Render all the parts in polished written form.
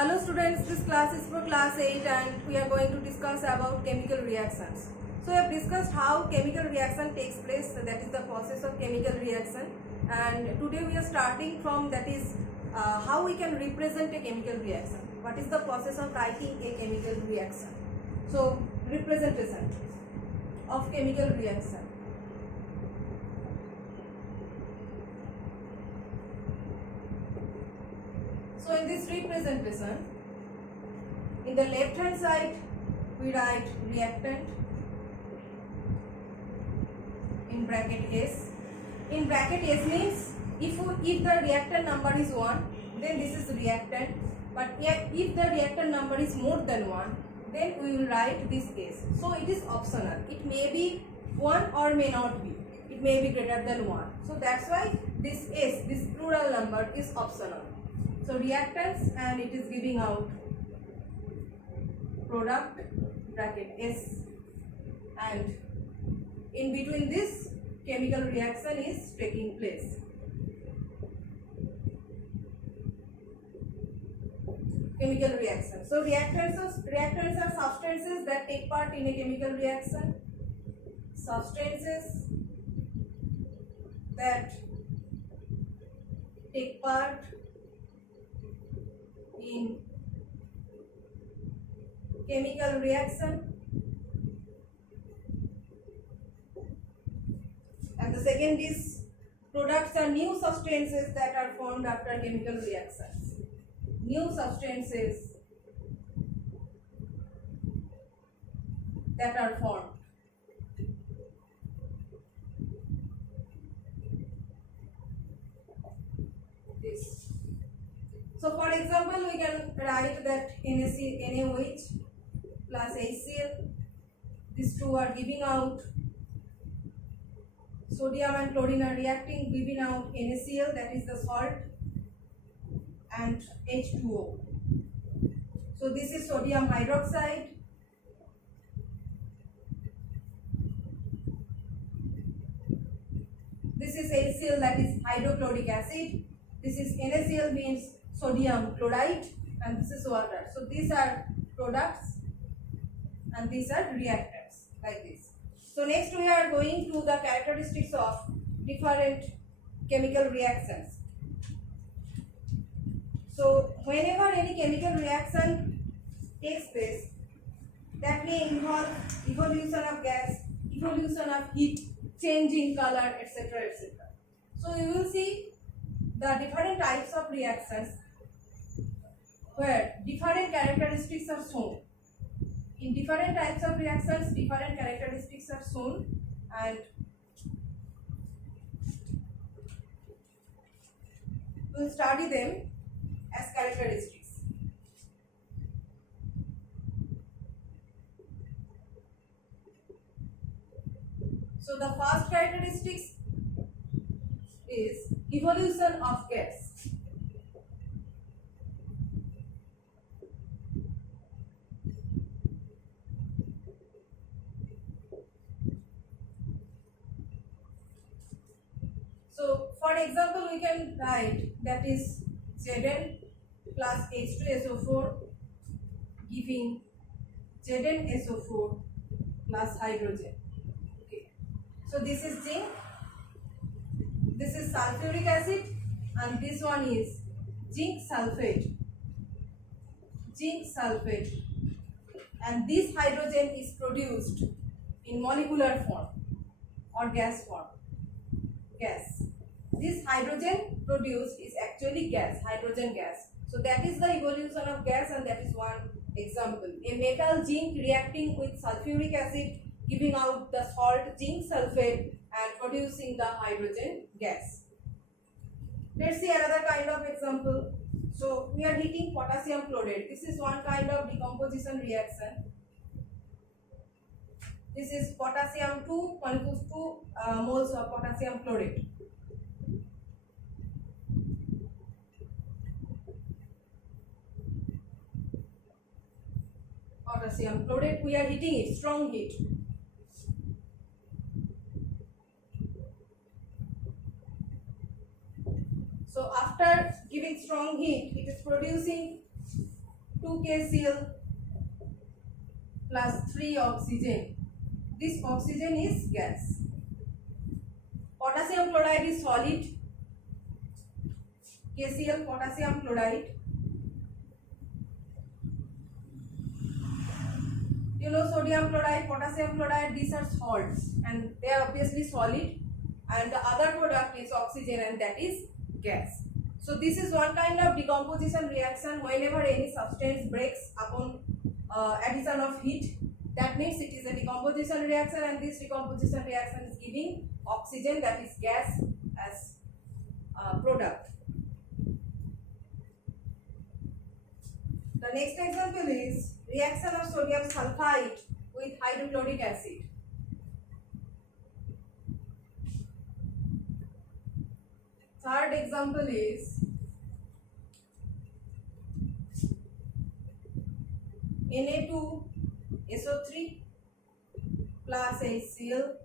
Hello students, this class is for class 8 and we are going to discuss about chemical reactions. So we have discussed how chemical reaction takes place, so that is the process of chemical reaction, and today we are starting from that is how we can represent a chemical reaction. What is the process of writing a chemical reaction? So representation of chemical reaction. So in this representation, in the left hand side we write reactant in bracket S. In bracket S means if the reactant number is 1, then this is reactant, but if the reactant number is more than 1, then we will write this S. So it is optional. It may be 1 or may not be. It may be greater than 1. So that's why this S, this plural number, is optional. So reactants, and it is giving out product bracket S, and in between this chemical reaction is taking place. Chemical reaction. So reactants are substances that take part in a chemical reaction. Substances that take part in chemical reaction, and the second is products are new substances that are formed after chemical reactions. New substances that are formed. This. So for example, we can write that NaOH plus HCl, these two are giving out sodium and chlorine are reacting, giving out NaCl, that is the salt, and H2O. So this is sodium hydroxide, this is HCl, that is hydrochloric acid, this is NaCl, means sodium chloride, and this is water. So these are products and these are reactants, like this. So next we are going to the characteristics of different chemical reactions. So whenever any chemical reaction takes place, that may involve evolution of gas, evolution of heat, change in color, etc., etc. So you will see the different types of reactions where different characteristics are shown. In different types of reactions, different characteristics are shown, and we will study them as characteristics. So the first characteristics is evolution of gas. So for example, we can write that is Zn plus H2SO4 giving ZnSO4 plus hydrogen. Okay. So this is zinc, this is sulfuric acid, and this one is zinc sulfate, and this hydrogen is produced in molecular form or gas form. Gas. This hydrogen produced is actually gas, hydrogen gas. So that is the evolution of gas, and that is one example. A metal zinc reacting with sulfuric acid, giving out the salt zinc sulfate and producing the hydrogen gas. Let's see another kind of example. So we are heating potassium chloride. This is one kind of decomposition reaction. This is potassium 2 molecules 2 moles of potassium chloride. Potassium chloride, we are heating it, strong heat. So after giving strong heat, it is producing 2 KCl plus 3 oxygen. This oxygen is gas. Potassium chloride is solid. KCl, potassium chloride. You know, sodium chloride, potassium chloride, these are salts and they are obviously solid, and the other product is oxygen and that is gas. So this is one kind of decomposition reaction. Whenever any substance breaks upon addition of heat, that means it is a decomposition reaction, and this decomposition reaction is giving oxygen, that is gas, as product. The next example is reaction of sodium sulfide with hydrochloric acid. Third example is Na2SO3 plus HCl.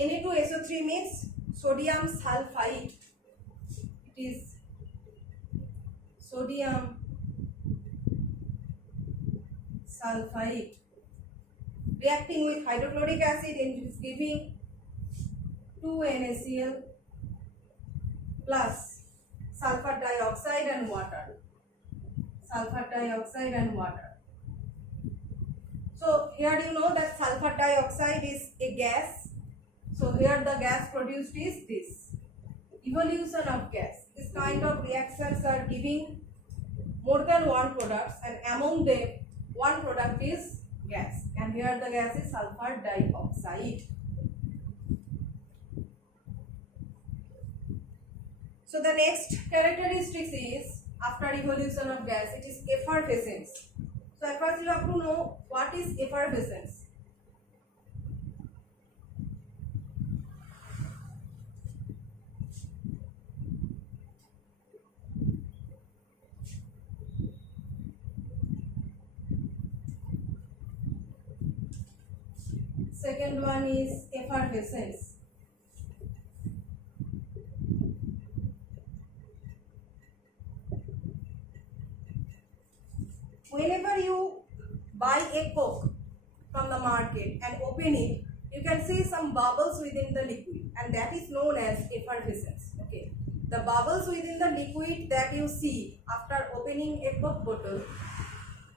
Na2SO3 means sodium sulfide. It is sodium sulfide reacting with hydrochloric acid and it is giving 2NaCl plus sulfur dioxide and water. Sulfur dioxide and water. So here you know that sulfur dioxide is a gas. So here the gas produced is this. Evolution of gas. This kind of reactions are giving more than one product, and among them one product is gas, and here the gas is sulfur dioxide. So the next characteristics is, after evolution of gas, it is effervescence. So at first you have to know what is effervescence. Second one is effervescence. Whenever you buy a Coke from the market and open it, you can see some bubbles within the liquid, and that is known as effervescence. Okay, the bubbles within the liquid that you see after opening a Coke bottle,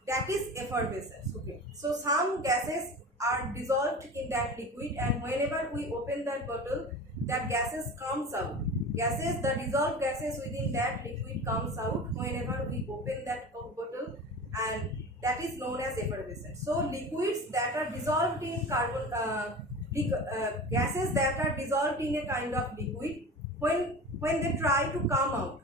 that is effervescence. Okay, so some gases are dissolved in that liquid, and whenever we open that bottle, that gases comes out. Gases, the dissolved gases within that liquid comes out whenever we open that Coke bottle, and that is known as effervescence. So liquids that are dissolved in gases that are dissolved in a kind of liquid, when they try to come out,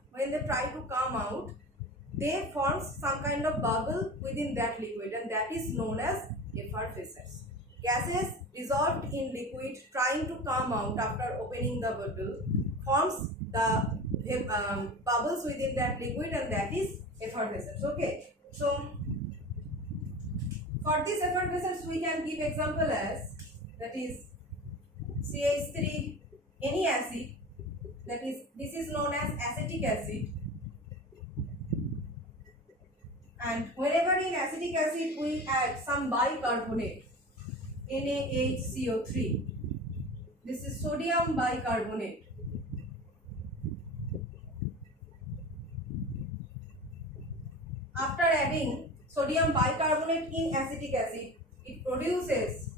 they form some kind of bubble within that liquid, and that is known as effervescence. Gases dissolved in liquid trying to come out after opening the bottle forms the bubbles within that liquid, and that is effervescence. Okay, so for this effervescence we can give example as, that is CH3 any acid, that is this is known as acetic acid, and whenever in acetic acid we add some bicarbonate, NaHCO3, this is sodium bicarbonate. After adding sodium bicarbonate in acetic acid, it produces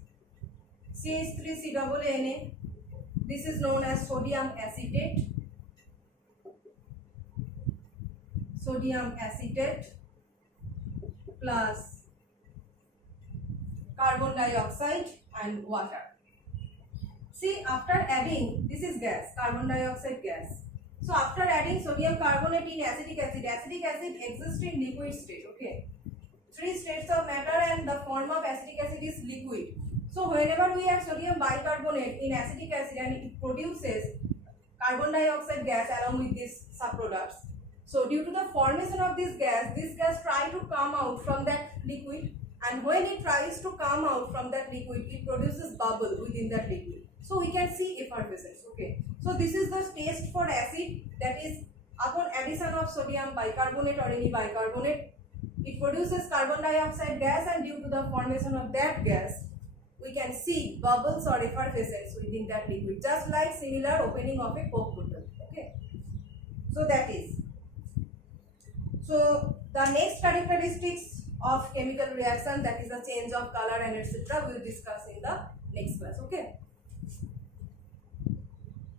CH3CAA. This is known as sodium acetate. Sodium acetate plus carbon dioxide and water. See, after adding, this is gas, carbon dioxide gas. So after adding sodium carbonate in acetic acid exists in liquid state. Okay, 3 states of matter and the form of acetic acid is liquid. So whenever we add sodium bicarbonate in acetic acid and it produces carbon dioxide gas along with these subproducts. So due to the formation of this gas tries to come out from that liquid, and when it tries to come out from that liquid, it produces bubble within that liquid. So we can see effervescence. Okay, so this is the test for acid, that is upon addition of sodium bicarbonate or any bicarbonate, it produces carbon dioxide gas, and due to the formation of that gas, we can see bubbles or effervescence within that liquid, just like similar opening of a Coke bottle. Okay, so that is. So the next characteristics of chemical reaction, that is the change of color and etc., we will discuss in the next class. Okay.